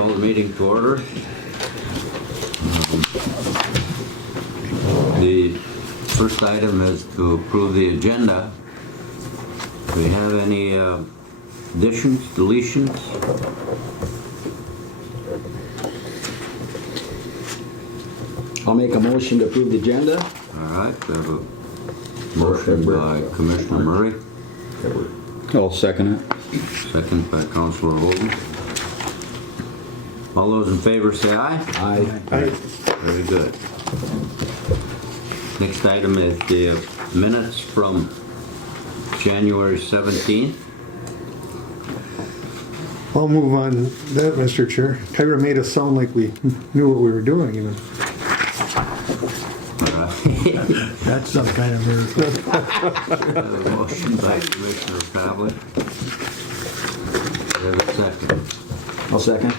Call the meeting to order. The first item is to approve the agenda. Do we have any additions, deletions? I'll make a motion to approve the agenda. All right, we have a motion by Commissioner Murray, I'll second it. second by Councilor Holden. All those in favor say aye. Aye. Very good. Next item is the minutes from January 17th. I'll move on that, Mr. Chair. Kyra made us sound like we knew what we were doing even. That's some kind of miracle. A motion by Commissioner Pavlik. We have a second. I'll second.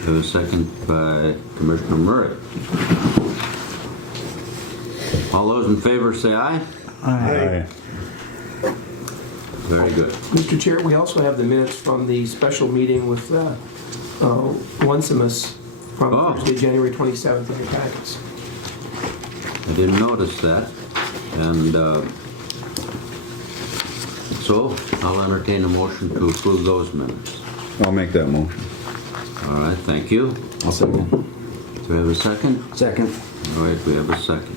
We have a second by Commissioner Murray. All those in favor say aye. Aye. Very good. Mr. Chair, we also have the minutes from the special meeting with Onesimus from Oh. Thursday, January 27th in your packets. I didn't notice that. And so I'll entertain a motion to approve those minutes. I'll make that motion. All right, thank you. I'll second. Do we have a second? Second. All right, we have a second.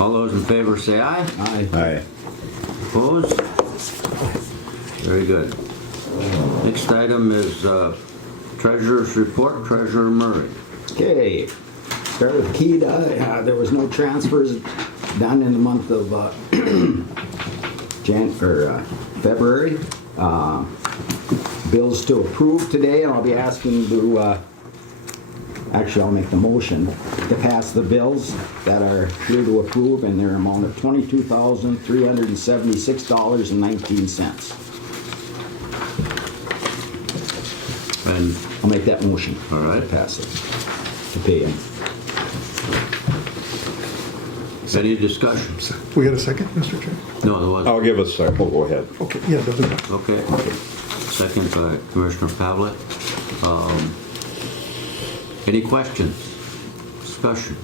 All those in favor say aye. Aye. Aye. Opposed? Very good. Next item is Treasurer's Report, Treasurer Murray. Okay. Start with Keda. There was no transfers done in the month of February. Bills to approve today, and I'll be asking to, actually I'll make the motion to pass the bills that are here to approve in their amount of $22,376.19. And, I'll make that motion. all right, To pass it. To pay them. any discussion? We got a second, Mr. Chair? No, there wasn't. I'll give a second. Go ahead. Okay, yeah, doesn't matter. Okay. Second by Commissioner Pavlik. Any questions? Discussion?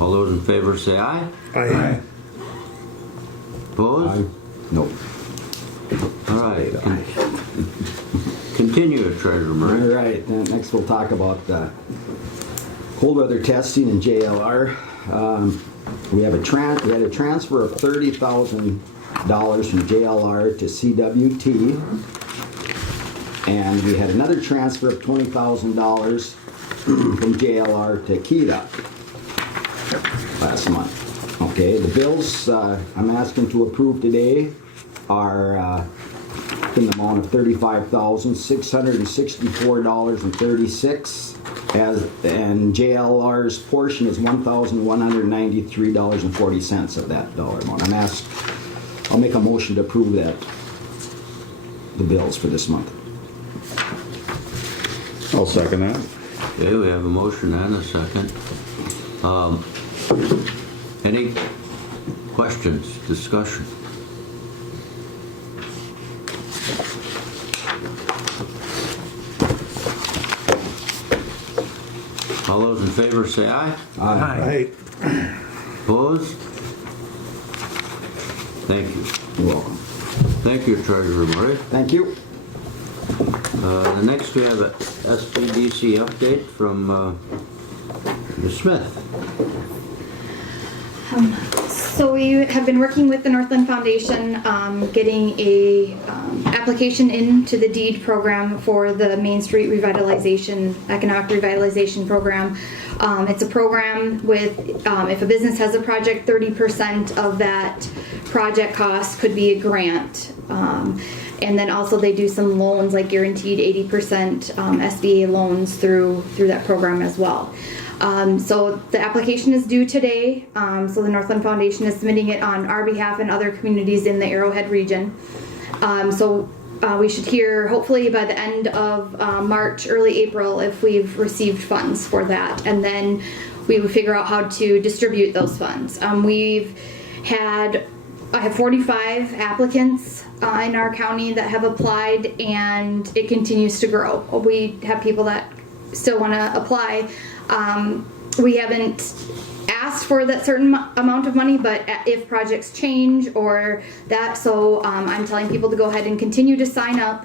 All those in favor say aye. Aye. Opposed? Nope. All right. Continue, Treasurer All Murray. right, then next we'll talk about cold weather testing and JLR. We had a transfer of $30,000 from JLR to CWT, and we had another transfer of $20,000 from JLR to Keda last month. Okay, the bills I'm asking to approve today are in the amount of $35,664.36, and JLR's portion is $1,193.40 of that dollar amount. I'll make a motion to approve the bills for this month. I'll second that. Okay, we have a motion and a second. Any questions, discussion? All those in favor say aye. Aye. Opposed? Thank you. You're welcome. Thank you, Treasurer Murray. Thank you. The next we have a SPDC update from Ms. Smith. So we have been working with the Northland Foundation, getting a application into the deed program for the Main Street Revitalization, Economic Revitalization Program. It's a program with, if a business has a project, 30% of that project cost could be a grant. And then also they do some loans, like guaranteed 80% SBA loans through that program as well. So the application is due today. So the Northland Foundation is submitting it on our behalf and other communities in the Arrowhead region. We should hear hopefully by the end of March, early April, if we've received funds for that. And then we would figure out how to distribute those funds. We've had I have 45 applicants in our county that have applied, and it continues to grow. We have people that still want to apply. We haven't asked for that certain amount of money, but if projects change or that, so I'm telling people to go ahead and continue to sign up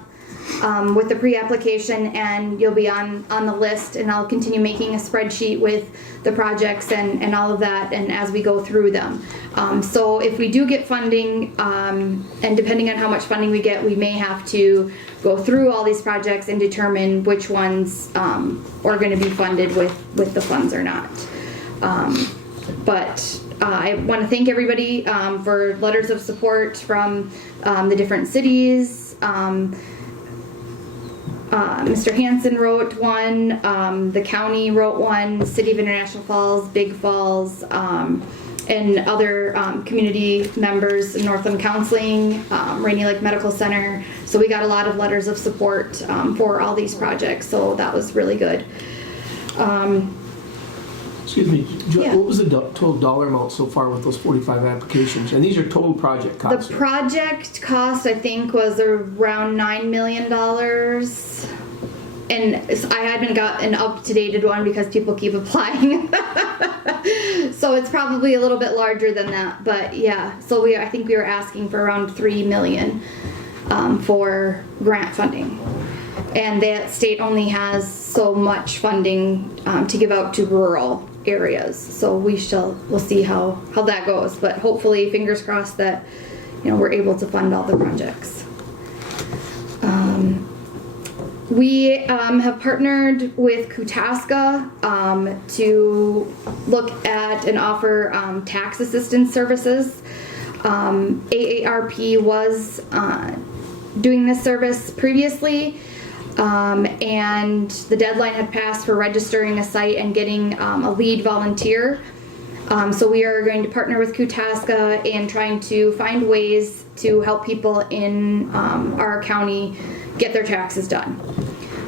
with the pre-application, and you'll be on the list, and I'll continue making a spreadsheet with the projects and all of that, and as we go through them. So if we do get funding, and depending on how much funding we get, we may have to go through all these projects and determine which ones are going to be funded with the funds or not. But I want to thank everybody for letters of support from the different cities. Mr. Hansen wrote one, the county wrote one, City of International Falls, Big Falls, and other community members, Northland Counseling, Rainy Lake Medical Center. So we got a lot of letters of support for all these projects, so that was really good. Excuse me, Yeah. what was the total dollar amount so far with those 45 applications? And these are total project costs. The project cost, I think, was around $9 million. And I haven't got an up-to-dated one because people keep applying. So it's probably a little bit larger than that. But yeah, so I think we were asking for around $3 million for grant funding. And that state only has so much funding to give out to rural areas. So we'll see how that goes. But hopefully, fingers crossed that we're able to fund all the projects. We have partnered with Kutaska to look at and offer tax assistance services. AARP was doing this service previously, and the deadline had passed for registering a site and getting a lead volunteer. So we are going to partner with Kutaska and trying to find ways to help people in our county get their taxes done.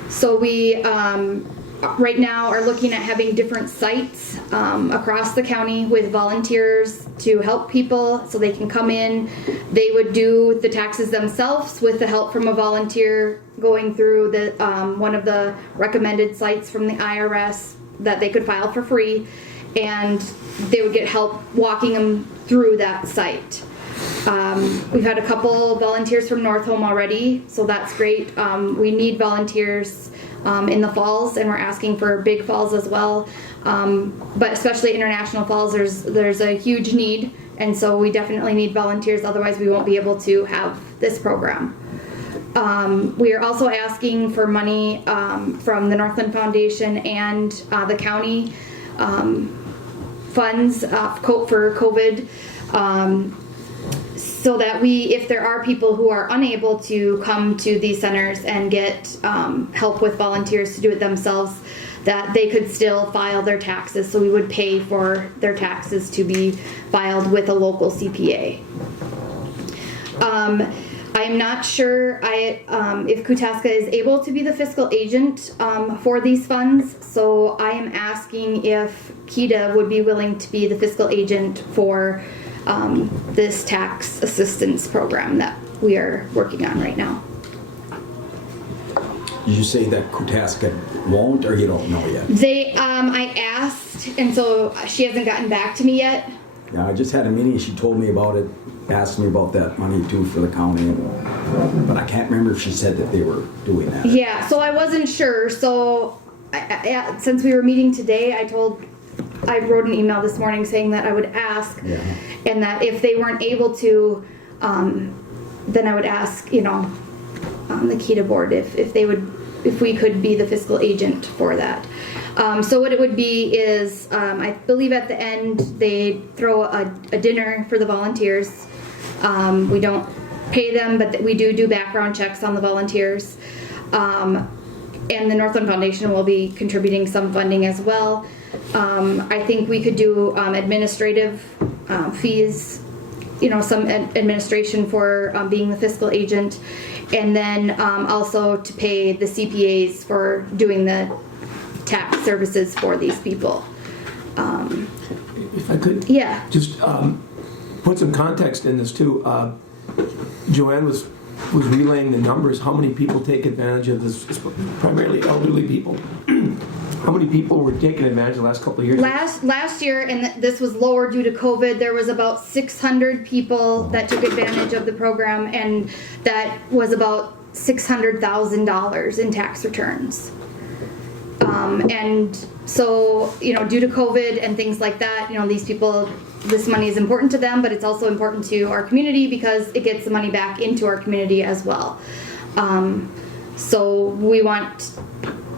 So we right now are looking at having different sites across the county with volunteers to help people so they can come in. They would do the taxes themselves with the help from a volunteer going through the one of the recommended sites from the IRS that they could file for free, and they would get help walking them through that site. We've had a couple volunteers from North Home already, so that's great. We need volunteers in the falls, and we're asking for Big Falls as well. But especially International Falls, there's a huge need, and so we definitely need volunteers, otherwise we won't be able to have this program. We are also asking for money from the Northland Foundation and the county funds for COVID, so that if there are people who are unable to come to these centers and get help with volunteers to do it themselves, that they could still file their taxes. So we would pay for their taxes to be filed with a local CPA. I'm not sure if Kutaska is able to be the fiscal agent for these funds, so I am asking if Keda would be willing to be the fiscal agent for this tax assistance program that we are working on right now. Did you say that Kutaska won't, or you don't know yet? I asked, and so she hasn't gotten back to me yet. Yeah, I just had a meeting. She told me about it, asked me about that money too for the county, but I can't remember if she said that they were doing that. Yeah, so I wasn't sure. So since we were meeting today, I wrote an email this morning saying that I would ask, and that if they weren't able to, then I would ask, the Keda board if we could be the fiscal agent for that. So what it would be is, I believe at the end they throw a dinner for the volunteers. We don't pay them, but we do background checks on the volunteers. And the Northland Foundation will be contributing some funding as well. I think we could do administrative fees, some administration for being the fiscal agent, and then also to pay the CPAs for doing the tax services for these people. If I could, Yeah. just put some context in this too, Joanne was relaying the numbers, how many people take advantage of this, primarily elderly people. How many people were taking advantage the last couple of years? Last year, and this was lower due to COVID, there was about 600 people that took advantage of the program, and that was about $600,000 in tax returns. And so, you know, due to COVID and things like that, you know, these people, this money is important to them, but it's also important to our community because it gets the money back into our community as well. So we want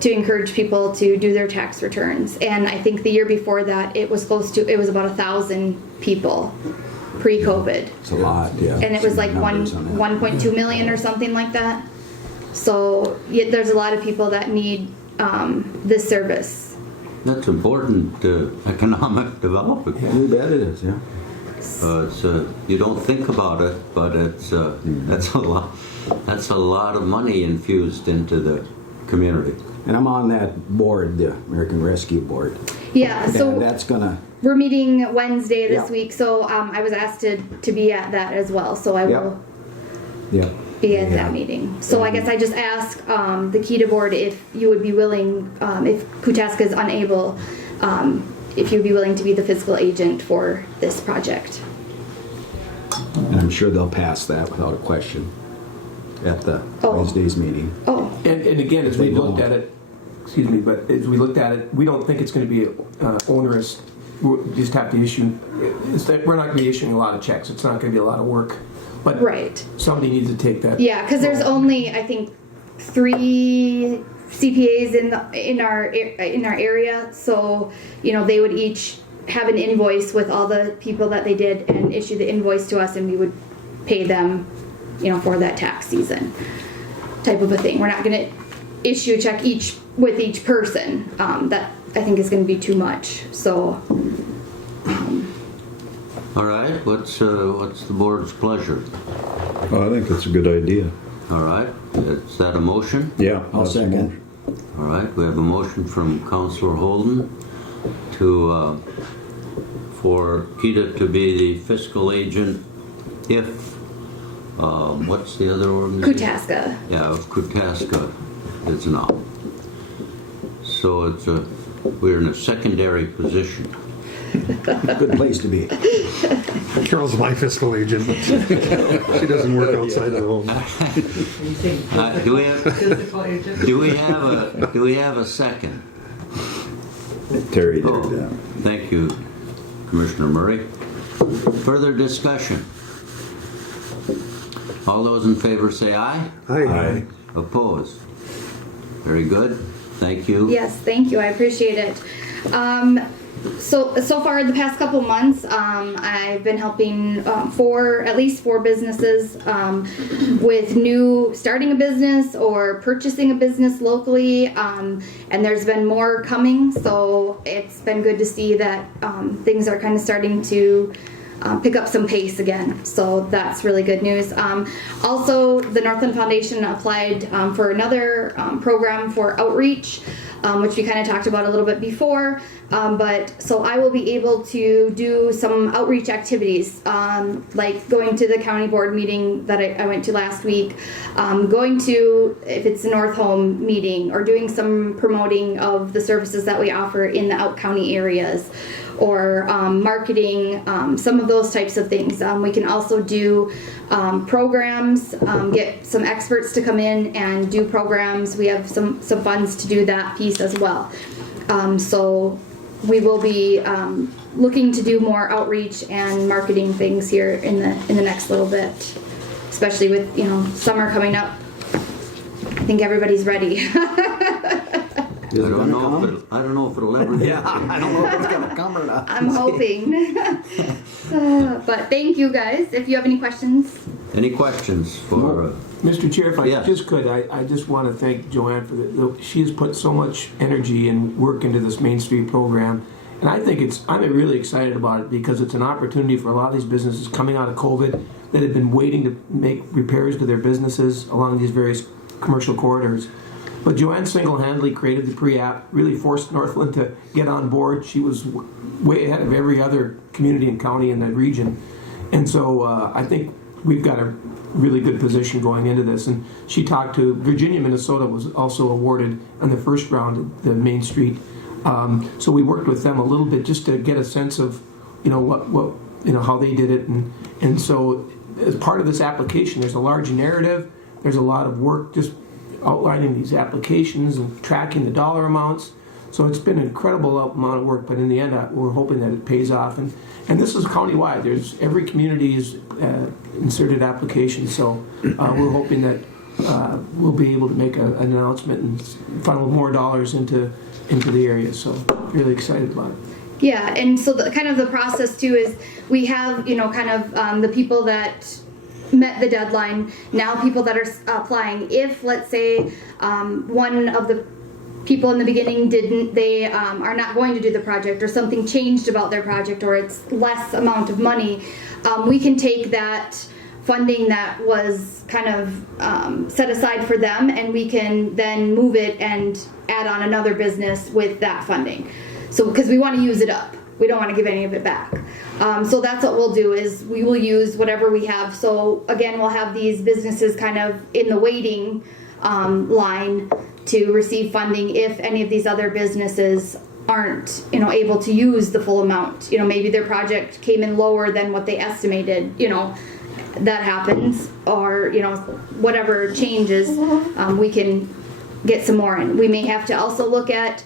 to encourage people to do their tax returns. And I think the year before that, it was about 1,000 people pre-COVID. It's a lot, yeah. And it was like Numbers on that. 1.2 million or something like that. So yeah, there's a lot of people that need this service. That's important economic development. You bet it is, yeah. It's, you don't think about it, but it's that's a lot. That's a lot of money infused into the community. And I'm on that board, the American Rescue Board. Yeah, so And that's gonna, we're meeting Wednesday this Yeah. week, so I was asked to be at that as well, so I Yep. will yeah. be at Yeah. that meeting. So I guess I just ask the Keda board if you would be willing, if Kutaska is unable, if you'd be willing to be the fiscal agent for this project. And I'm sure they'll pass that without a question at the Oh. Wednesday's meeting. Oh, And again, as we They looked don't. at it, excuse me, but as we looked at it, we don't think it's going to be onerous. We just have to issue, we're not going to be issuing a lot of checks. It's not going to be a lot of work. But right. somebody needs to take that. Yeah, because there's only, I think, 3 CPAs in our area, so you know they would each have an invoice with all the people that they did and issue the invoice to us, and we would pay them, you know, for that tax season type of a thing. We're not going to issue a check with each person. That I think is going to be too much. So. All right. What's the board's pleasure? Oh, I think that's a good idea. All right. Is that a motion? Yeah. I'll that's a second. motion. All right. We have a motion from Councilor Holden to for Keda to be the fiscal agent if what's the other organization? Kutaska. Yeah, if Kutaska is not. So we're in a secondary position. Good place to be. Carol's my fiscal agent, but she doesn't work outside the home. Do we have a second? Terry did Oh, that. thank you, Commissioner Murray. Further discussion? All those in favor say aye. Hi. Opposed? Very good. Thank you. Yes, thank you. I appreciate it. So far the past couple months, I've been helping at least four businesses with starting a business or purchasing a business locally, and there's been more coming. So it's been good to see that things are kind of starting to pick up some pace again. So that's really good news. Also, the Northland Foundation applied for another program for outreach, which we kind of talked about a little bit before. But so I will be able to do some outreach activities, like going to the county board meeting that I went to last week, going to, if it's a North Home meeting, or doing some promoting of the services that we offer in the out county areas, or marketing, some of those types of things. We can also do programs, get some experts to come in and do programs. We have some funds to do that piece as well. So we will be looking to do more outreach and marketing things here in the next little bit, especially with summer coming up. I think everybody's ready. I don't know if it'll ever get Yeah, I don't know if it's gonna come or not. I'm hoping. But thank you guys. If you have any questions. Any questions for? Mr. Chair, if I Yes. just could, I just want to thank Joanne for she has put so much energy and work into this Main Street program. And I think I'm really excited about it because it's an opportunity for a lot of these businesses coming out of COVID that have been waiting to make repairs to their businesses along these various commercial corridors. But Joanne single-handedly created the pre-app, really forced Northland to get on board. She was way ahead of every other community and county in that region. And so I think we've got a really good position going into this. And she talked to Virginia, Minnesota was also awarded on the first round of the Main Street. So we worked with them a little bit just to get a sense of, what how they did it. And so as part of this application, there's a large narrative. There's a lot of work just outlining these applications and tracking the dollar amounts. So it's been an incredible amount of work, but in the end, we're hoping that it pays off. And this is countywide. Every community is inserted applications. So we're hoping that we'll be able to make an announcement and funnel more dollars into the area. So really excited about it. Yeah, and so the process too is we have, the people that met the deadline, now people that are applying. If, let's say, one of the people in the beginning didn't, they are not going to do the project, or something changed about their project, or it's less amount of money, we can take that funding that was set aside for them, and we can then move it and add on another business with that funding. So, because we want to use it up. We don't want to give any of it back. So that's what we'll do, is we will use whatever we have. So again, we'll have these businesses in the waiting line to receive funding if any of these other businesses aren't able to use the full amount. Maybe their project came in lower than what they estimated. That happens, or whatever changes, we can get some more in. We may have to also look at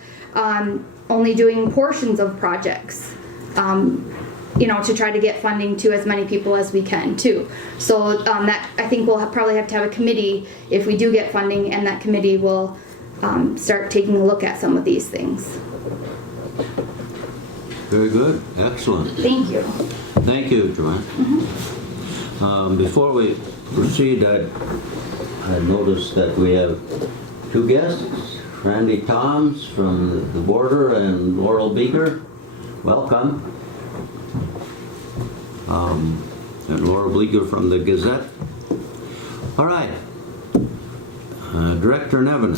only doing portions of projects, to try to get funding to as many people as we can too. So that, I think we'll probably have to have a committee if we do get funding, and that committee will start taking a look at some of these things. Very good. Excellent. Thank you. Thank you, Joanne. Before we proceed, I noticed that we have two guests, Randy Toms from the Border and Laurel Beeger. Welcome. And Laurel Beeger from the Gazette. All right. Director Nevin.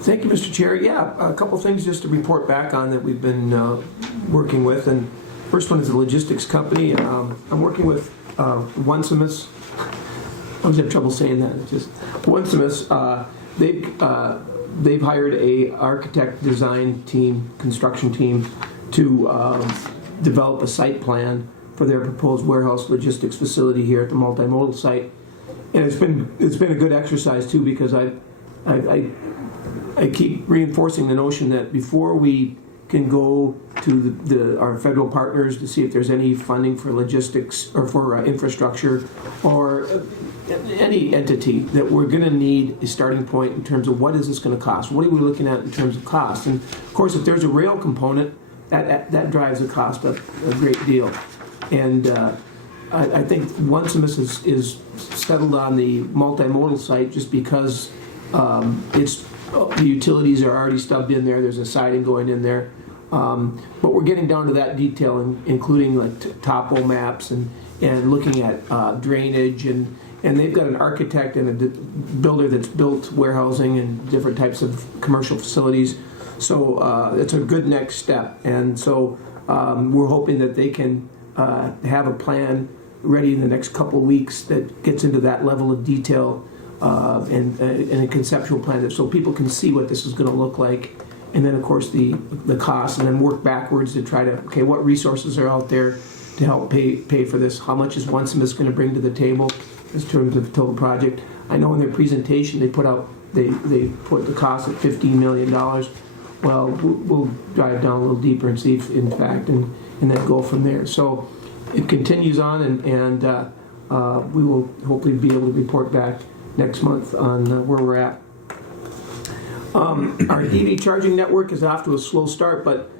Thank you, Mr. Chair. Yeah, a couple things just to report back on that we've been working with. And first one is the logistics company. I'm working with Onesimus. I always have trouble saying that. It's just Onesimus. They've hired a architect design team, construction team, to develop a site plan for their proposed warehouse logistics facility here at the multimodal site. And it's been a good exercise too, because I keep reinforcing the notion that before we can go to our federal partners to see if there's any funding for logistics or for infrastructure or any entity, that we're going to need a starting point in terms of what is this going to cost? What are we looking at in terms of cost? And of course, if there's a rail component, that drives the cost up a great deal. And I think Onesimus is settled on the multimodal site just because the utilities are already stubbed in there. There's a siding going in there. But we're getting down to that detail, including like topo maps and looking at drainage, and they've got an architect and a builder that's built warehousing and different types of commercial facilities. So it's a good next step. And so we're hoping that they can have a plan ready in the next couple of weeks that gets into that level of detail and a conceptual plan, so people can see what this is going to look like. And then, of course, the cost, and then work backwards to try to, okay, what resources are out there to help pay for this? How much is Onesimus going to bring to the table in terms of the total project? I know in their presentation they put the cost at $15 million. Well, we'll dive down a little deeper and see if, in fact, and then go from there. So it continues on, and we will hopefully be able to report back next month on where we're at. Our EV charging network is off to a slow start, but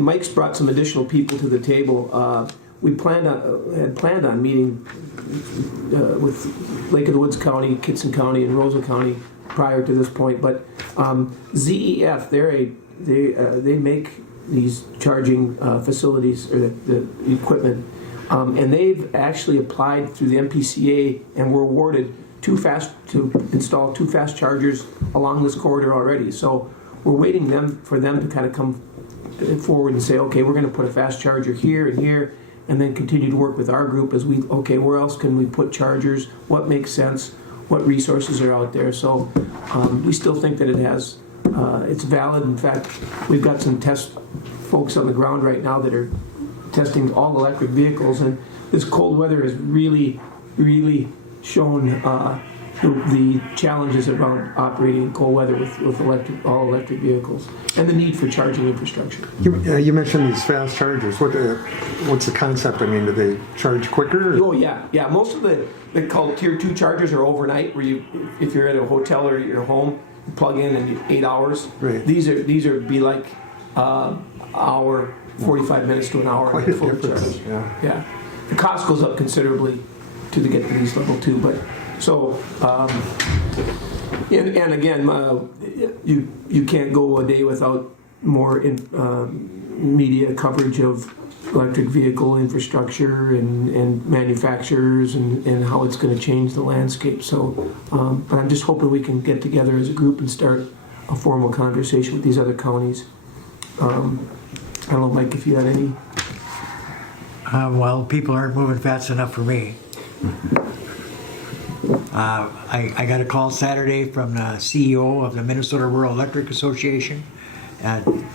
Mike's brought some additional people to the table. We had planned on meeting with Lake of the Woods County, Kitson County, and Rosa County prior to this point, but ZEF, they make these charging facilities, or the equipment, and they've actually applied through the MPCA and were awarded to install two fast chargers along this corridor already. So we're waiting for them to kind of come forward and say, okay, we're going to put a fast charger here and here, and then continue to work with our group as okay, where else can we put chargers? What makes sense? What resources are out there? So we still think that it's valid. In fact, we've got some test folks on the ground right now that are testing all electric vehicles, and this cold weather has really, really shown the challenges around operating in cold weather with all electric vehicles, and the need for charging infrastructure. You mentioned these fast chargers. What's the concept? I mean, do they charge quicker? Oh yeah. Most of they're called tier 2 chargers are overnight, where if you're at a hotel or your home, you plug in 8 hours. Right. These are be like hour, 45 minutes to an hour. Quite a full difference. charge. Yeah. The cost goes up considerably to get to these level 2, but so. And again, you can't go a day without more media coverage of electric vehicle infrastructure and manufacturers and how it's going to change the landscape. So, but I'm just hoping we can get together as a group and start a formal conversation with these other counties. I don't know, Mike, if you had any. Well, people aren't moving fast enough for me. I got a call Saturday from the CEO of the Minnesota Rural Electric Association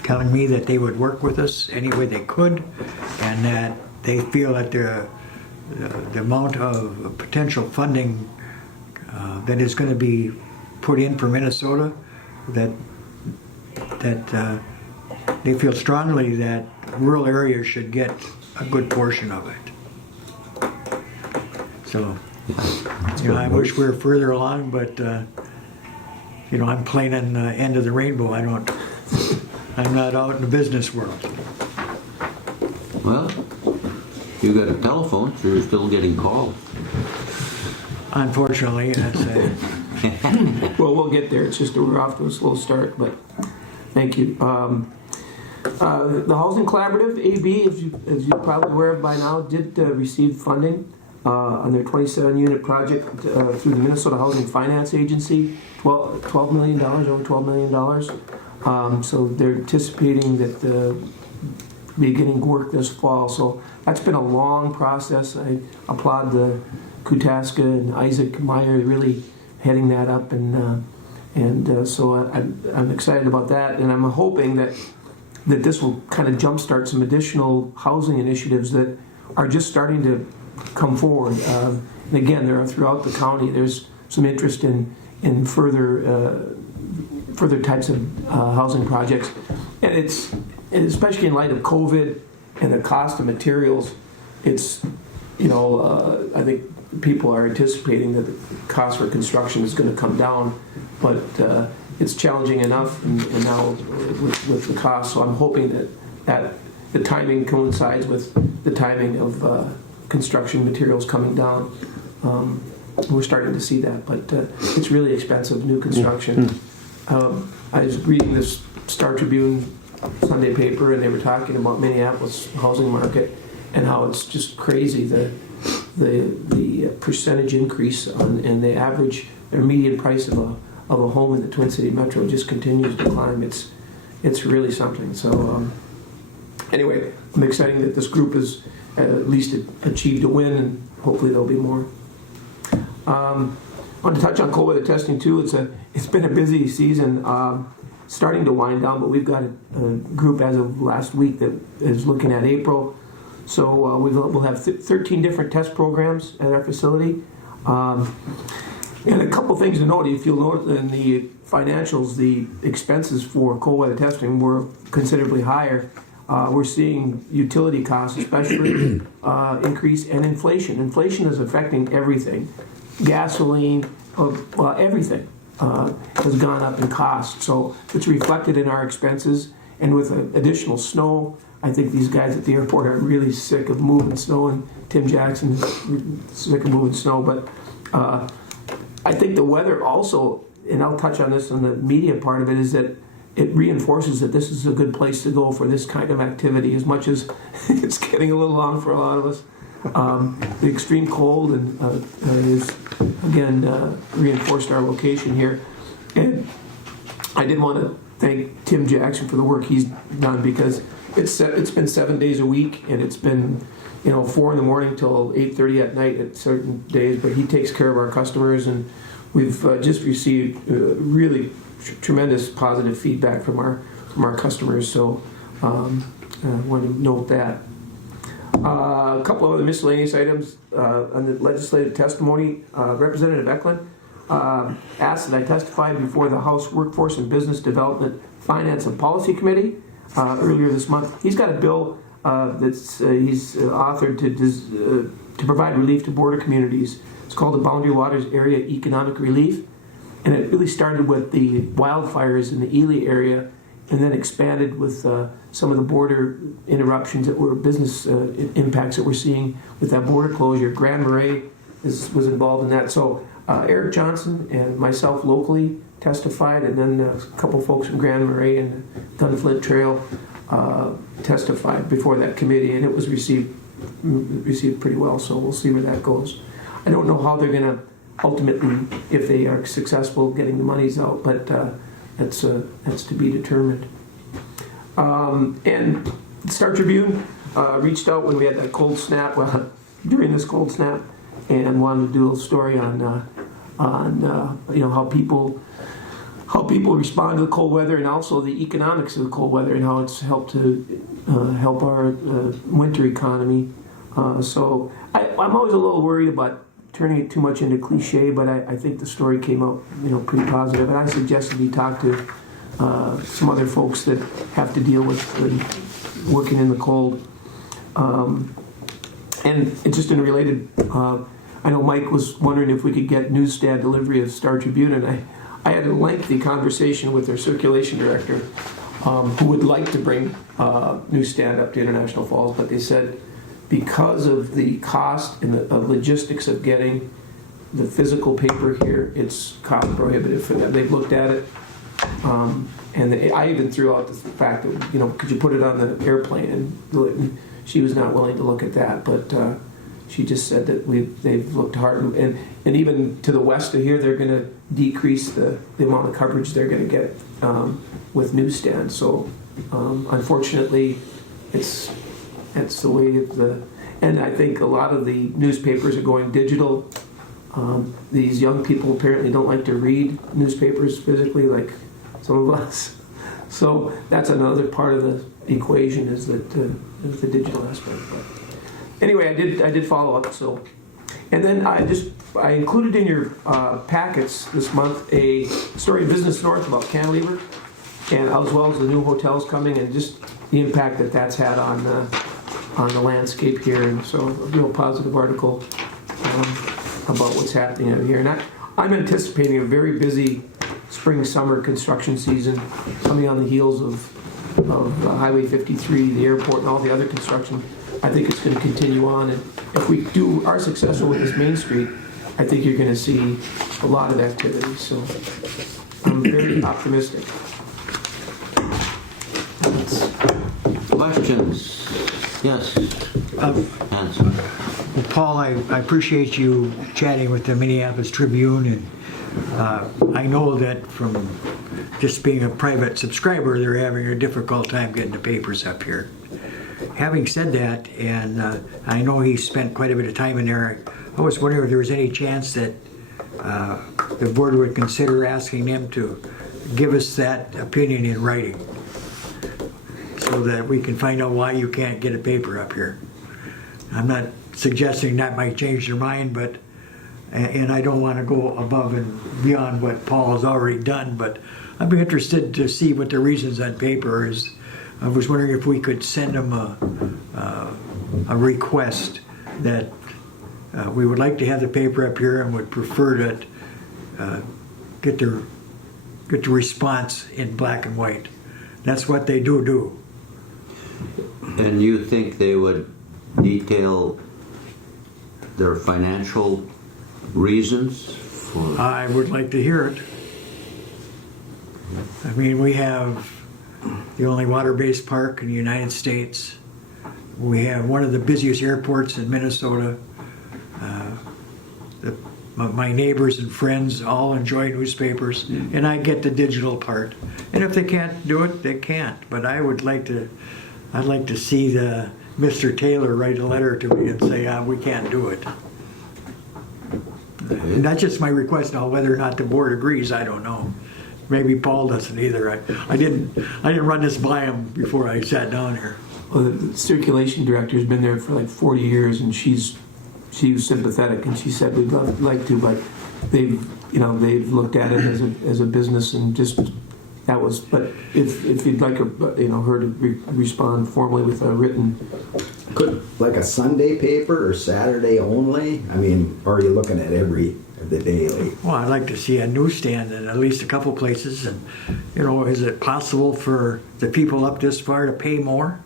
telling me that they would work with us any way they could, and that they feel that the amount of potential funding that is going to be put in for Minnesota, that they feel strongly that rural areas should get a good portion of it. So, I wish we were further along, but I'm playing on the end of the rainbow. I'm not out in the business world. Well, you got a telephone, so you're still getting calls. Unfortunately, Well, we'll get there. It's just that we're off to a slow start, but thank you. The Housing Collaborative, AB, as you're probably aware of by now, did receive funding on their 27-unit project through the Minnesota Housing Finance Agency, $12 million, over $12 million. So they're anticipating that beginning work this fall. So that's been a long process. I applaud the Kutaska and Isaac Meyer really heading that up, and so I'm excited about that, and I'm hoping that this will kind of jumpstart some additional housing initiatives that are just starting to come forward. And again, there are throughout the county. There's some interest in further types of housing projects, and especially in light of COVID and the cost of materials. It's I think people are anticipating that the cost for construction is going to come down, but it's challenging enough, and now with the cost. So I'm hoping that the timing coincides with the timing of construction materials coming down. We're starting to see that, but it's really expensive, new construction. I was reading this Star Tribune Sunday paper, and they were talking about Minneapolis housing market and how it's just crazy, the percentage increase and the average or median price of a home in the Twin City Metro just continues to climb. It's really something. So anyway, I'm excited that this group has at least achieved a win, and hopefully there'll be more. I want to touch on cold weather testing too. It's been a busy season, starting to wind down, but we've got a group as of last week that is looking at April. So we'll have 13 different test programs at our facility. And a couple things to note. If you'll note in the financials, the expenses for cold weather testing were considerably higher. We're seeing utility costs especially increase, and inflation. Inflation is affecting everything. Gasoline, everything has gone up in cost. So it's reflected in our expenses. And with additional snow, I think these guys at the airport are really sick of moving snow, and Tim Jackson is sick of moving snow. But I think the weather also, and I'll touch on this in the media part of it, is that it reinforces that this is a good place to go for this kind of activity, as much as it's getting a little long for a lot of us. The extreme cold is again reinforced our location here, and I did want to thank Tim Jackson for the work he's done, because it's been 7 days a week, and it's been 4 in the morning till 8:30 at night at certain days. But he takes care of our customers, and we've just received really tremendous positive feedback from our customers. So I want to note that. A couple of other miscellaneous items on the legislative testimony. Representative Eklund asked that I testify before the House Workforce and Business Development Finance and Policy Committee earlier this month. He's got a bill that's he's authored to provide relief to border communities. It's called the Boundary Waters Area Economic Relief, and it really started with the wildfires in the Ely area, and then expanded with some of the border interruptions that were business impacts that we're seeing with that border closure. Grand Marais was involved in that. So Eric Johnson and myself locally testified, and then a couple folks from Grand Marais and Gunflint Trail testified before that committee, and it was received pretty well. So we'll see where that goes. I don't know how they're going to ultimately, if they are successful getting the monies out, but that's to be determined. And Star Tribune reached out when we had that cold snap, during this cold snap, and wanted to do a little story on how people respond to the cold weather, and also the economics of the cold weather and how it's helped to help our winter economy. So I'm always a little worried about turning it too much into cliche, but I think the story came out pretty positive, and I suggested he talk to some other folks that have to deal with working in the cold. And it's just in a related, I know Mike was wondering if we could get newsstand delivery of Star Tribune, and I had a lengthy conversation with their circulation director, who would like to bring newsstand up to International Falls, but they said because of the cost and the logistics of getting the physical paper here, it's cost prohibitive for them. They've looked at it, and I even threw out the fact that could you put it on the airplane and do it? And she was not willing to look at that, but she just said that they've looked hard, and even to the west of here, they're going to decrease the amount of coverage they're going to get with newsstands. So unfortunately, it's the way and I think a lot of the newspapers are going digital. These young people apparently don't like to read newspapers physically like some of us. So that's another part of the equation, is that the digital aspect. But anyway, I did follow up. So, and then I included in your packets this month a story in Business North about Cantilever, and as well as the new hotels coming, and just the impact that's had on the landscape here. And so a real positive article about what's happening out here. And I'm anticipating a very busy spring-summer construction season coming on the heels of Highway 53, the airport, and all the other construction. I think it's going to continue on, and if we are successful with this Main Street, I think you're going to see a lot of activity. So I'm very optimistic. Questions? Yes. Answer. Well, Paul, I appreciate you chatting with the Minneapolis Tribune, and I know that from just being a private subscriber, they're having a difficult time getting the papers up here. Having said that, and I know he spent quite a bit of time in there, I was wondering if there was any chance that the board would consider asking them to give us that opinion in writing, so that we can find out why you can't get a paper up here. I'm not suggesting that might change their mind, but and I don't want to go above and beyond what Paul has already done, but I'd be interested to see what the reasons on paper is. I was wondering if we could send them a request that we would like to have the paper up here and would prefer to get the response in black and white. That's what they do. And you think they would detail their financial reasons for? I would like to hear it. I mean, we have the only water-based park in the United States. We have one of the busiest airports in Minnesota. My neighbors and friends all enjoy newspapers, and I get the digital part. And if they can't do it, they can't. But I would like to I'd like to see the Mr. Taylor write a letter to me and say, we can't do it. And that's just my request. Now, whether or not the board agrees, I don't know. Maybe Paul doesn't either. I didn't run this by him before I sat down here. Well, the circulation director's been there for like 40 years, and she was sympathetic, and she said we'd like to, but they've looked at it as a business, and just that was. But if you'd like her to respond formally with a written. Could, like a Sunday paper or Saturday only? I mean, or are you looking at the daily? Well, I'd like to see a newsstand in at least a couple places, and is it possible for the people up this far to pay more?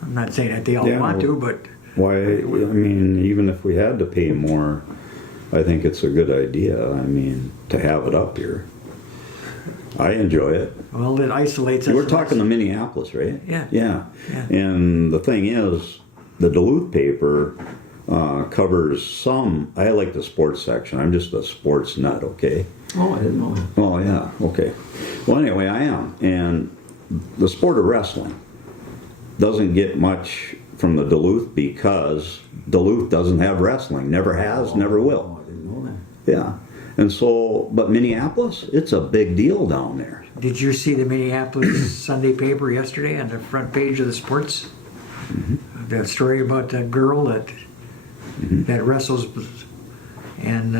I'm not saying that they all want to, but Why, I mean, even if we had to pay more, I think it's a good idea, I mean, to have it up here. I enjoy it. well, it isolates us. We're talking to Minneapolis, right? Yeah. Yeah. Yeah. And the thing is, the Duluth paper covers some, I like the sports section. I'm just a sports nut, okay? Oh, I didn't know that. Oh, yeah, okay. Well, anyway, I am. And the sport of wrestling doesn't get much from the Duluth because Duluth doesn't have wrestling. Never has, never will. Oh, I didn't know that. Yeah. And so, but Minneapolis, it's a big deal down there. Did you see the Minneapolis Sunday paper yesterday on the front page of the sports? Mm-hmm. That story about that girl that wrestles, and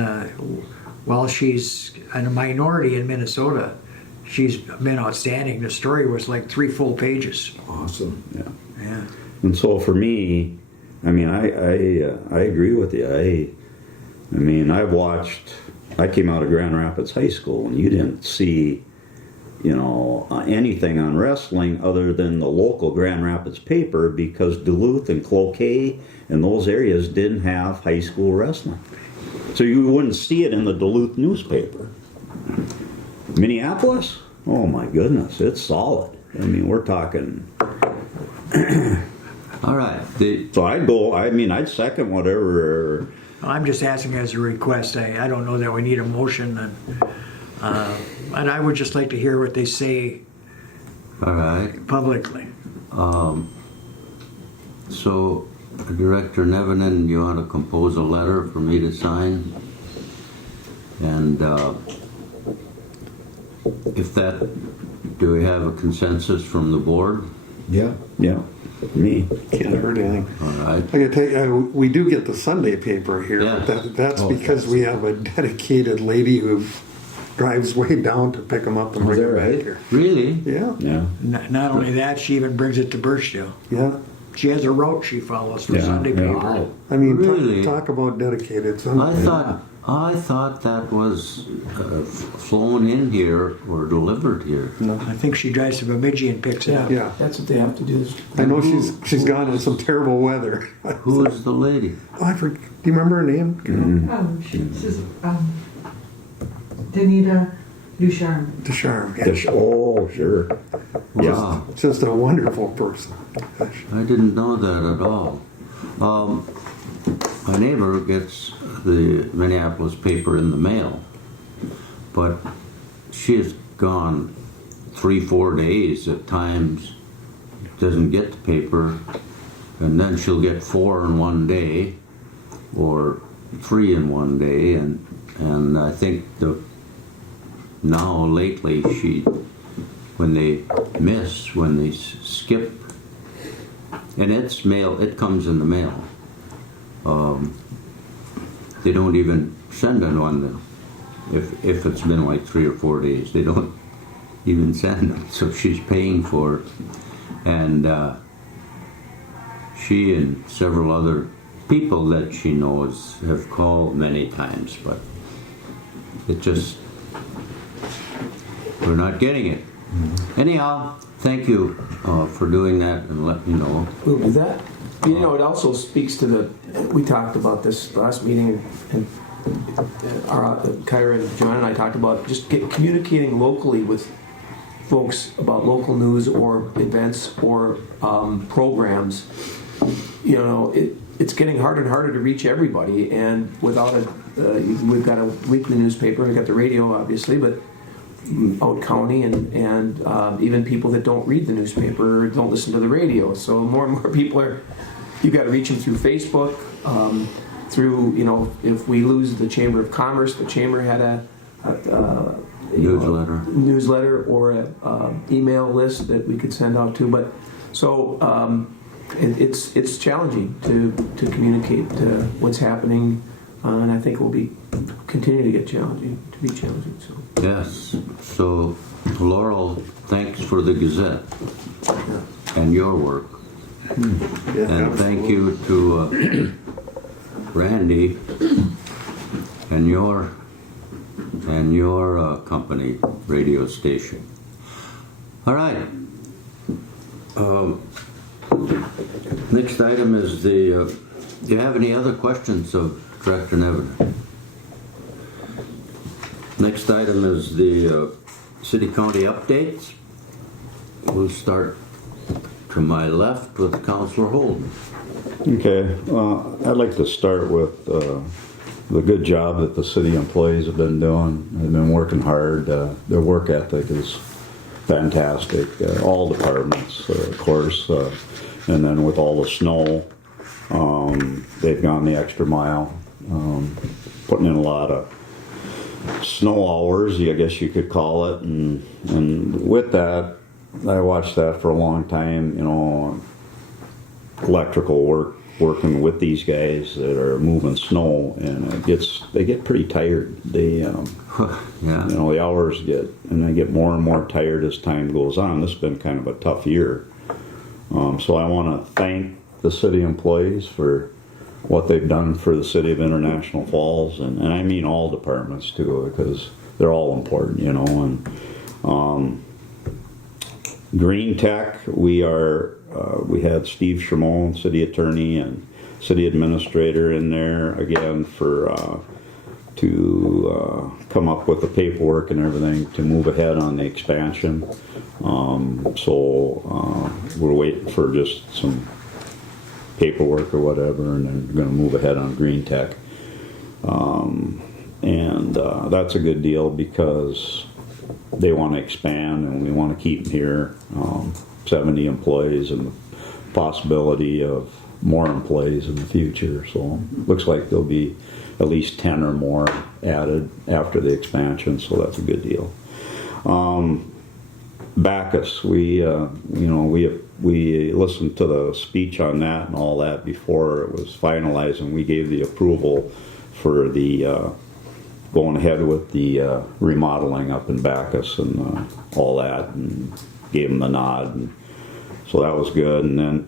while she's a minority in Minnesota, she's been outstanding. The story was like 3 full pages. Awesome. Yeah. Yeah. And so for me, I mean, I agree with you. I mean, I came out of Grand Rapids High School, and you didn't see, anything on wrestling other than the local Grand Rapids paper because Duluth and Cloquet and those areas didn't have high school wrestling. So you wouldn't see it in the Duluth newspaper. Minneapolis? Oh my goodness, it's solid. I mean, we're talking. All right. So I'd second whatever. I'm just asking as a request. I don't know that we need a motion, and I would just like to hear what they say All right. publicly. So, Director Nevenin, you want to compose a letter for me to sign? And do we have a consensus from the board? Yeah. Yeah, me. Can't hurt anything. All right. I gotta tell you, we do get the Sunday paper here, Yeah. but that's Oh, because we have a dedicated lady who drives way down to pick them up and Is bring that them back right? here. Really? Yeah, Yeah. Not only that, she even brings it to Birchdale. yeah. She has a route she follows for Yeah, Sunday yeah. paper. Wow. I mean, Really? talk about dedicated I Sunday. thought that was flown in here or delivered here. I think she drives to Bemidji and picks it up. Yeah. That's what they have to do. I know she's gone in some terrible weather. Who is the lady? Oh, I forget. Do you remember her name? She's Danita Ducharme. Ducharme. Yeah. Oh, sure. Yeah. Wow. Just a wonderful person. Gosh. I didn't know that at all. My neighbor gets the Minneapolis paper in the mail, but she has gone 3-4 days at times, doesn't get the paper, and then she'll get 4 in one day or 3 in one day, and I think now lately when they skip, and it comes in the mail. They don't even send it on them. If it's been like 3 or 4 days, they don't even send it. So she's paying for it. And she and several other people that she knows have called many times, but we're not getting it. Anyhow, thank you for doing that and let me know. We'll do that. It also speaks to we talked about this last meeting, and Kyra and John and I talked about just communicating locally with folks about local news or events or programs. It's getting harder and harder to reach everybody, and without we've got a weekly newspaper, we've got the radio, obviously, but out county, and even people that don't read the newspaper or don't listen to the radio. So more and more people are. You got to reach them through Facebook. Through, you know, if we lose the Chamber of Commerce, the Chamber had a newsletter or a email list that we could send out to. But so it's challenging to communicate what's happening, and I think it will continue to be challenging. So Yes. So, Laurel, thanks for the Gazette and your work. And thank you to Randy and your company, radio station. All right. Next item is do you have any other questions of Director Nevin? Next item is the city-county updates. We'll start to my left with Councilor Holden. Okay, I'd like to start with the good job that the city employees have been doing. They've been working hard. Their work ethic is fantastic. All departments, of course, and then with all the snow, they've gone the extra mile, putting in a lot of snow hours, I guess you could call it, and with that, I watched that for a long time, you know, electrical work, working with these guys that are moving snow, and they get pretty tired. They, Yeah. you know, the hours and they get more and more tired as time goes on. This has been kind of a tough year. So I want to thank the city employees for what they've done for the city of International Falls, and I mean all departments too, because they're all important, you know. And Green Tech, we had Steve Shermone, city attorney, and city administrator in there again to come up with the paperwork and everything to move ahead on the expansion. So we're waiting for just some paperwork or whatever, and then we're going to move ahead on Green Tech. And that's a good deal because they want to expand and we want to keep them here. 70 employees and the possibility of more employees in the future. So looks like there'll be at least 10 or more added after the expansion, so that's a good deal. Bacchus, we listened to the speech on that and all that before it was finalized, and we gave the approval for the going ahead with the remodeling up in Bacchus and all that, and gave them the nod. And so that was good. And then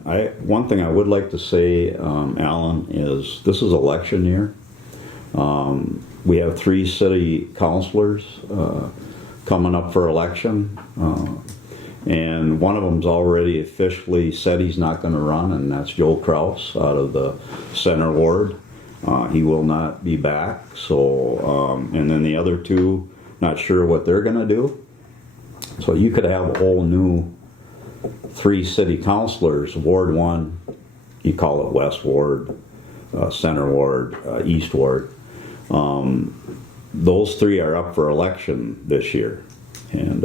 one thing I would like to say, Alan, is this is election year. We have 3 city councilors coming up for election, and one of them's already officially said he's not going to run, and that's Joe Kraus out of the Center Ward. He will not be back. So, and then the other 2, not sure what they're going to do. So you could have a whole new 3 city councilors. Ward 1, you call it West Ward, Center Ward, East Ward. Those 3 are up for election this year, and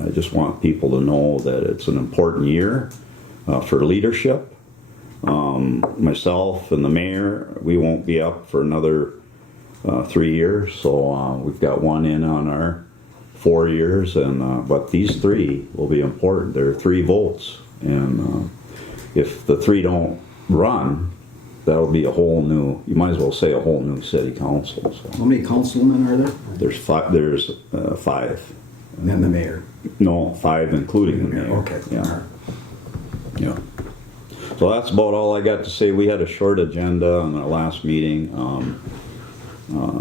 I just want people to know that it's an important year for leadership. Myself and the mayor, we won't be up for another 3 years, so we've got one in on our 4 years, and but these 3 will be important. There are 3 votes, and if the 3 don't run, that'll be a whole new, you might as well say a whole new city council. So. How many councilmen are there? There's 5. There's 5. And then the mayor. No, 5 including the mayor. Okay. Yeah. Yeah. So that's about all I got to say. We had a short agenda on our last meeting.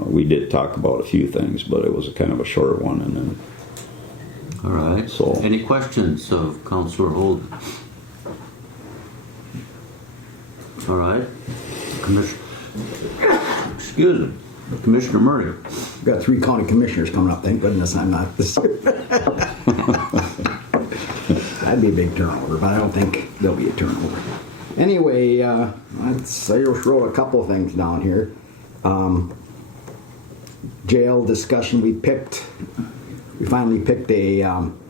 We did talk about a few things, but it was a kind of a short one. And then, All right. So- Any questions of Councilor Holden? All right. Excuse me. Commissioner Murray. We've got 3 county commissioners coming up. Thank goodness I'm not this. That'd be a big turnover, but I don't think there'll be a turnover. Anyway, I just wrote a couple of things down here. Jail discussion. We picked we finally picked a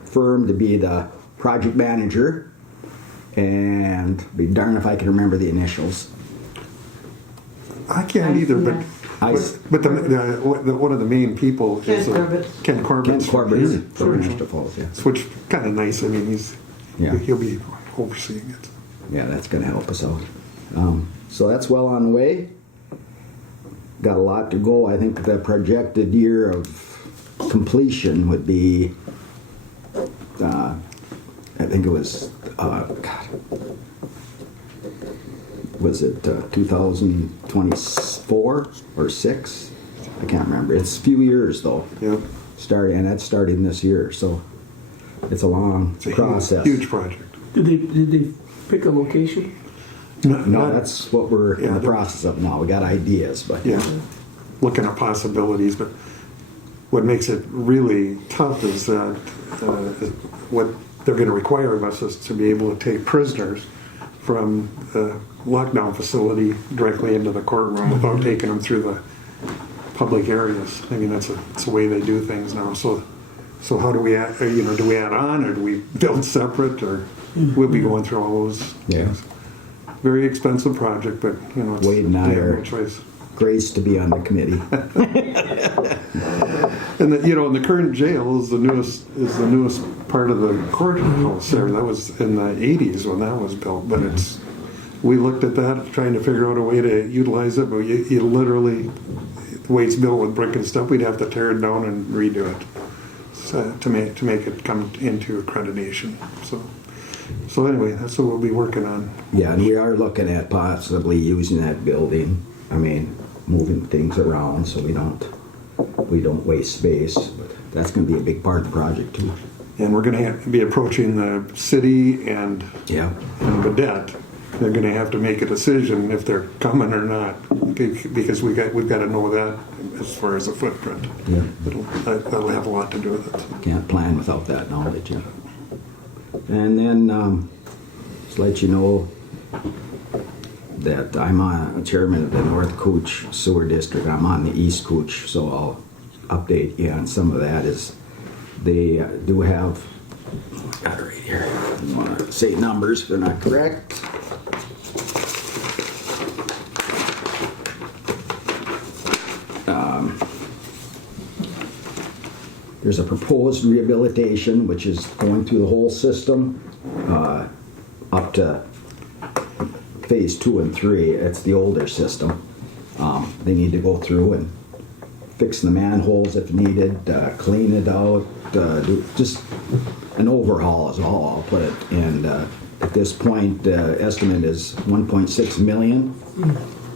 firm to be the project manager, and be darned if I can remember the initials. I can't either, but ICE. but one of the main people is Ken Corbett. Ken Ken Corbett. Corbett from Manchester Falls, yeah. Which kind of nice. I mean, Yeah. he'll be overseeing it. Yeah, that's going to help us out. So that's well on the way. Got a lot to go. I think the projected year of completion would be, I think it was, was it 2024 or 6? I can't remember. It's a few years though. Yeah, And that's starting this year, so it's a long it's a process. huge project. Did they pick a location? No, that's what we're in Yeah, the process of now. We got ideas, but Yeah, looking at possibilities, but what makes it really tough is that what they're going to require of us is to be able to take prisoners from the lockdown facility directly into the courtroom without taking them through the public areas. I mean, that's the way they do things now. So how do we add, do we add on, or do we build separate, or we'll be going through all those Yeah. things. Very expensive project, but it's, Wade and I they have are- no choice. grace to be on the committee. And and the current jail is the newest part of the courthouse there. That was in the 80s when that was built, but we looked at that trying to figure out a way to utilize it, but you literally, the way it's built with brick and stuff, we'd have to tear it down and redo it to make it come into accreditation. So anyway, that's what we'll be working on. Yeah, and we are looking at possibly using that building. I mean, moving things around so we don't waste space. But that's going to be a big part of the project too. And we're going to be approaching the city and Yeah. Vedette. They're going to have to make a decision if they're coming or not, because we've got to know that as far as the footprint. Yeah. That'll have a lot to do with it. Can't plan without that knowledge. Yeah. And then just let you know that I'm a chairman of the North Cooch Sewer District. I'm on the East Cooch, so I'll update you on some of that. Is they do have, got it right here. I don't want to say numbers if they're not correct. There's a proposed rehabilitation, which is going through the whole system up to phase 2 and 3. It's the older system. They need to go through and fix the manholes if needed, clean it out, do just an overhaul is all I'll put it. And at this point, the estimate is 1.6 million.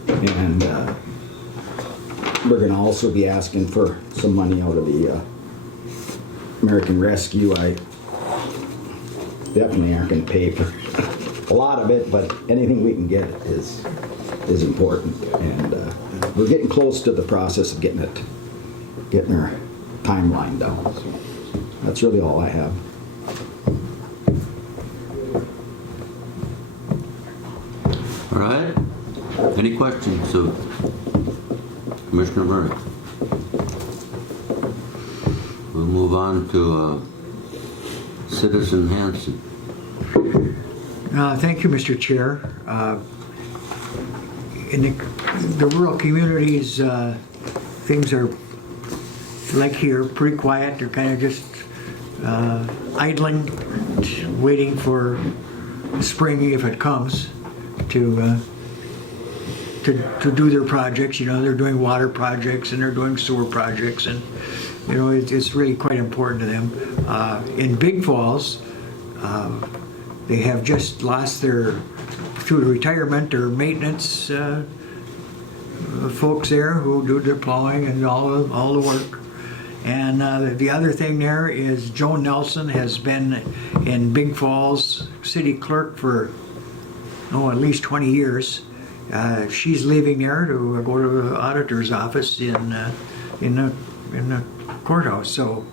And we're going to also be asking for some money out of the American Rescue. I definitely aren't going to pay for a lot of it, but anything we can get is important. And we're getting close to the process of getting our timeline down. So that's really all I have. All right. Any questions of Commissioner Murray? We'll move on to Citizen Hanson. Thank you, Mr. Chair. In the rural communities, things are, like here, pretty quiet. They're kind of just idling, waiting for spring, if it comes, to do their projects. They're doing water projects and they're doing sewer projects, and it's really quite important to them. In Big Falls, they have just lost through retirement, their maintenance folks there who do their plowing and all the work. And the other thing there is Joan Nelson has been in Big Falls city clerk for at least 20 years. She's leaving there to go to the auditor's office in the courthouse. So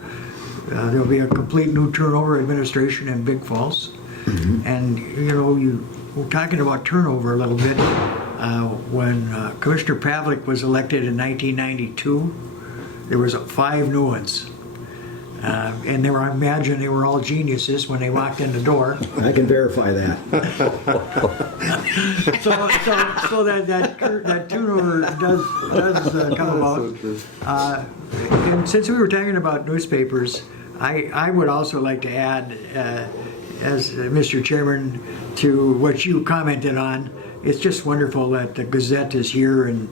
there'll be a complete new turnover administration in Big Falls. Mm-hmm. And we're talking about turnover a little bit. When Commissioner Pavlik was elected in 1992, there was 5 new ones. And I imagine they were all geniuses when they walked in the door. I can verify that. So that tuner does come about. And since we were talking about newspapers, I would also like to add, as Mr. Chairman, to what you commented on. It's just wonderful that the Gazette is here, and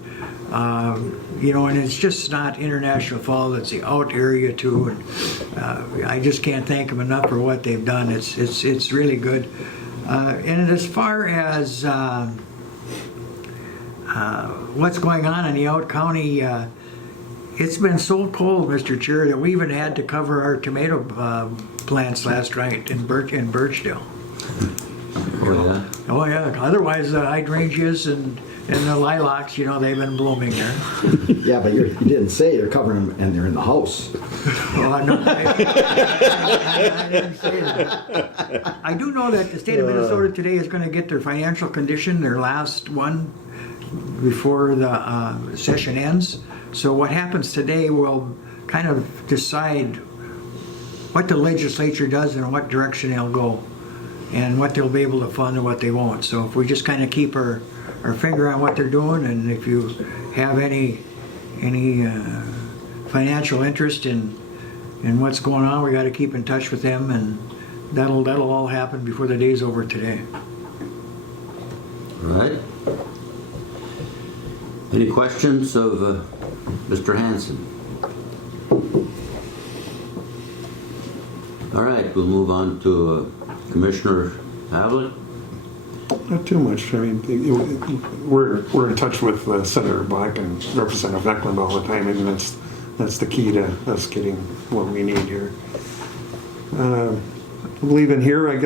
and it's just not International Falls; it's the out area too. And I just can't thank them enough for what they've done. It's really good. And as far as what's going on in the out county, it's been so cold, Mr. Chair, that we even had to cover our tomato plants last night in Birchdale. Oh, yeah? Oh yeah. Otherwise, the hydrangeas and the lilacs, they've been blooming there. Yeah, but you didn't say you're covering them and they're in the house. Oh, no, I didn't say that. I do know that the state of Minnesota today is going to get their financial condition, their last one, before the session ends. So what happens today will kind of decide what the legislature does and what direction they'll go, and what they'll be able to fund and what they won't. So if we just kind of keep our finger on what they're doing, and if you have any financial interest in what's going on, we got to keep in touch with them, and that'll all happen before the day's over today. All right. Any questions of Mr. Hanson? All right, we'll move on to Commissioner Havlet. Not too much. I mean, we're in touch with Senator Black and Representative Eklund all the time, and that's the key to us getting what we need here. I believe in here, I'm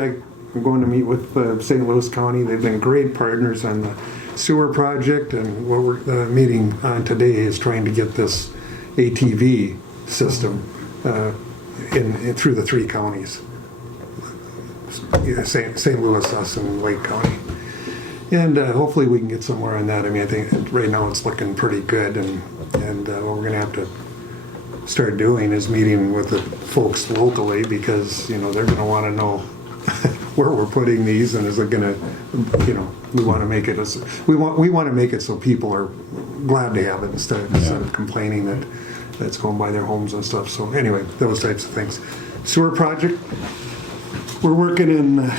going to meet with St. Louis County. They've been great partners on the sewer project, and what we're meeting on today is trying to get this ATV system in through the three counties. St. Louis, us, and Lake County. And hopefully we can get somewhere on that. I mean, I think right now it's looking pretty good, and what we're going to have to start doing is meeting with the folks locally, because, they're going to want to know where we're putting these, and is it going to, we want to make it we want to make it so people are glad to have it instead of complaining that it's going by their homes and stuff. So anyway, those types of things. Sewer project. We're working in,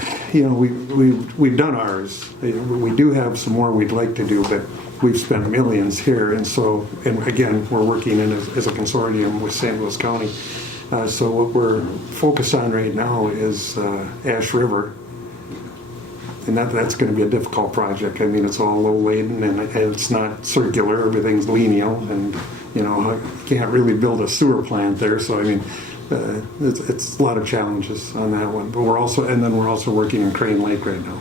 we've done ours. We do have some more we'd like to do, but we've spent millions here. And again, we're working in as a consortium with St. Louis County. So what we're focused on right now is Ash River. And that's going to be a difficult project. I mean, it's all low laden, and it's not circular. Everything's lineal, and, you can't really build a sewer plant there. So, I mean, it's a lot of challenges on that one, but we're also working in Crane Lake right now.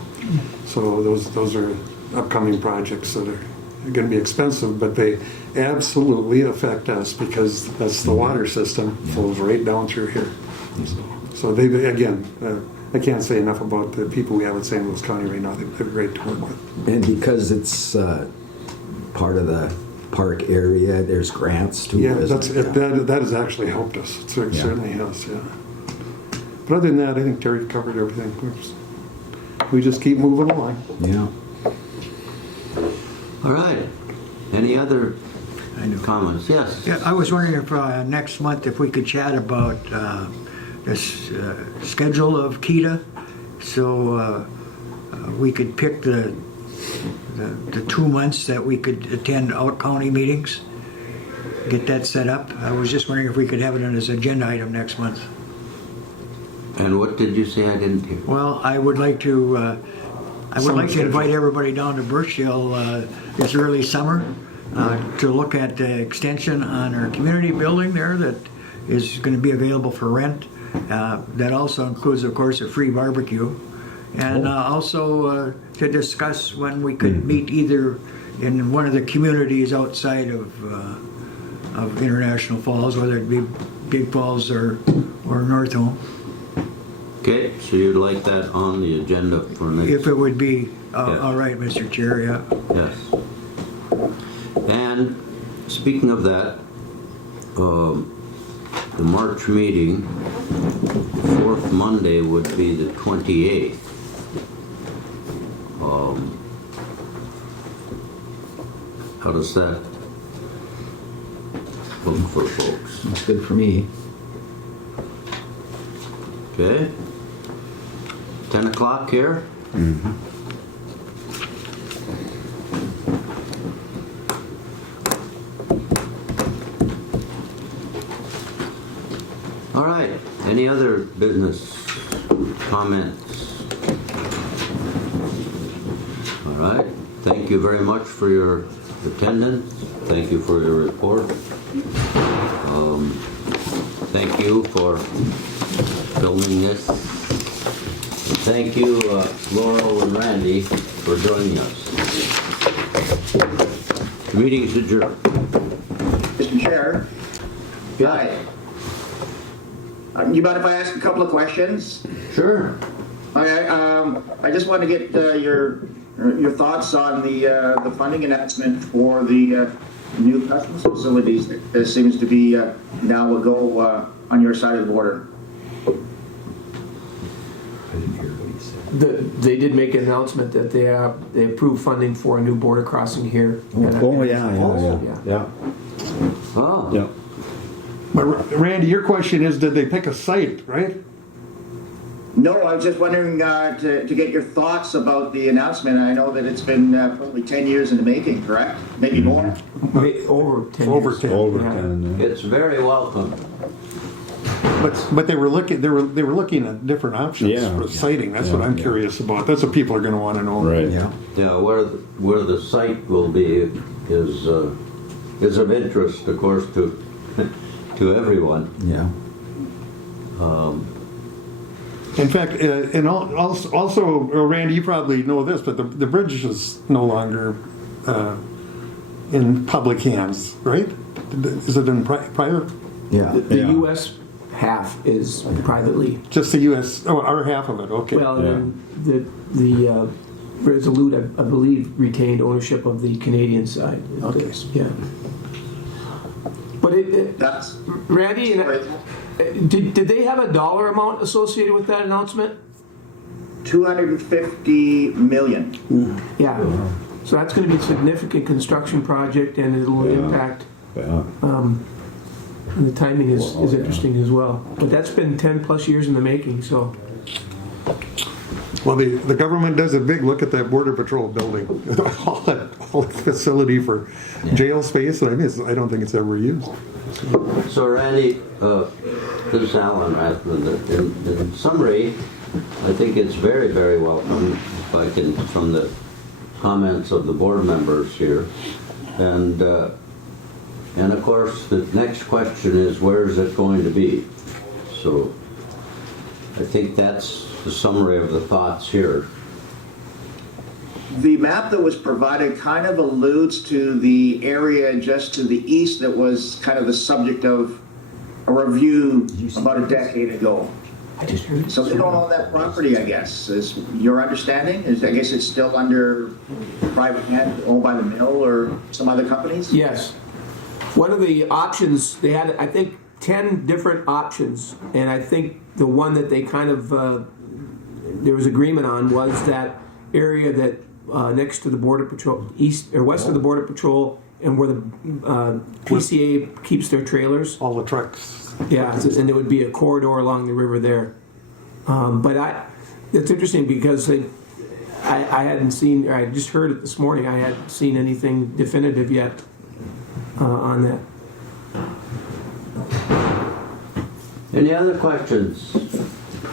So those are upcoming projects that are going to be expensive, but they absolutely affect us, because that's the water system flows right down through here. So they again, I can't say enough about the people we have in St. Louis County right now. They're great to work with. And because it's part of the park area, there's grants too. Yeah, that has actually helped us. It certainly has, yeah. But other than that, I think Terry covered everything. We just keep moving along. Yeah. All right. Any other comments? Yes. Yeah, I was wondering if next month if we could chat about this schedule of Keda, so we could pick the 2 months that we could attend out-county meetings, get that set up. I was just wondering if we could have it on as an agenda item next month. And what did you say? I didn't hear. Well, I would like to invite everybody down to Birchdale this early summer to look at the extension on our community building there that is going to be available for rent. That also includes, of course, a free barbecue. And also to discuss when we could meet either in one of the communities outside of International Falls, whether it be Big Falls or North Home. Okay, so you'd like that on the agenda for next? If it would be all right, Mr. Chair, yeah. Yes. And speaking of that, the March meeting, fourth Monday would be the 28th. How does that look for folks? That's good for me. Okay? 10 o'clock here? All right, any other business comments? All right, thank you very much for your attendance. Thank you for your report. Thank you for filming this. And thank you, Laurel and Randy, for joining us. The meeting is adjourned. Mr. Chair. Hi. You mind if I ask a couple of questions? Sure. Okay, I just want to get your thoughts on the funding announcement for the new customs facilities that seems to be now will go on your side of the border. They did make an announcement that they approved funding for a new border crossing here. Oh, yeah. Oh. Yeah. But Randy, your question is, did they pick a site, right? No, I was just wondering to get your thoughts about the announcement. I know that it's been probably 10 years in the making, correct? Maybe more? Over 10 Over years. 10. Over Yeah. 10. It's very welcome. But they were looking at different options Yeah. for siting. That's what Yeah. I'm curious about. That's what people are going to want to know. Right. Yeah. Yeah, where the site will be is of interest, of course, to to everyone. Yeah. In fact, and also, Randy, you probably know this, but the bridge is no longer in public hands, right? Is it in private? Yeah. The Yeah. U.S. half is privately. Just the U.S. Oh, our half of it. Okay. Well, Yeah. and the Resolute, I believe, retained ownership of the Canadian side. Okay. Yeah. But That's Randy, did they have a dollar amount associated with that announcement? 250 million. Yeah. So that's going to be a significant construction project, and it'll Yeah. impact. Yeah. And the timing is interesting as well. But that's been 10 plus years in the making. So Well, the government does a big look at that Border Patrol building, all that facility for jail space. I mean, I don't think it's ever used. So Randy, this is Alan Rathman. In summary, I think it's very, very welcome, if I can, from the comments of the board members here. And of course, the next question is, where is it going to be? So I think that's the summary of the thoughts here. The map that was provided kind of alludes to the area just to the east that was kind of the subject of a review about a decade ago. I just heard it. So they don't own that property, I guess. Is your understanding? I guess it's still under private hand, owned by the mill or some other companies? Yes. One of the options, they had, I think, 10 different options, and I think the one that they kind of, there was agreement on was that area that next to the Border Patrol, east or west of the Border Patrol, and where the PCA keeps their trailers. All the trucks. Yeah, and there would be a corridor along the river there. But it's interesting because I hadn't seen, I just heard it this morning, I hadn't seen anything definitive yet on that. Any other questions?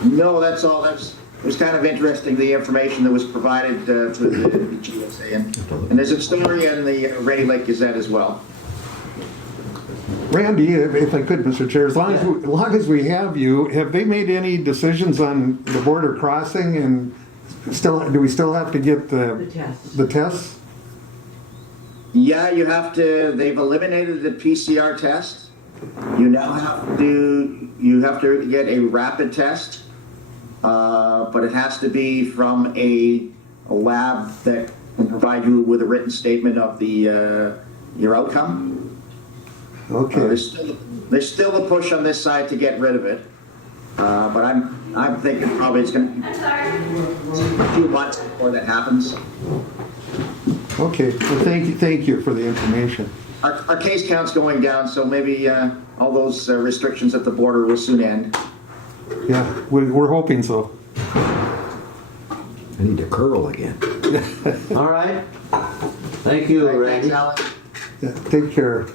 No, that's all. It was kind of interesting, the information that was provided to the GSA. And there's a story in the Ready Lake Gazette as well. Randy, if I could, Mr. Chair, as long as we have you, have they made any decisions on the border crossing? And do we still have to get The test. the tests? Yeah, they've eliminated the PCR test. You now have to get a rapid test, but it has to be from a lab that can provide you with a written statement of your outcome. Okay. There's still a push on this side to get rid of it, but I'm thinking probably it's going to be a few months before that happens. Okay, well, thank you for the information. Our case count's going down, so maybe all those restrictions at the border will soon end. Yeah, we're hoping so. I need to curl again. All right. Thank you, Thanks, Randy. Alan. Yeah, take care.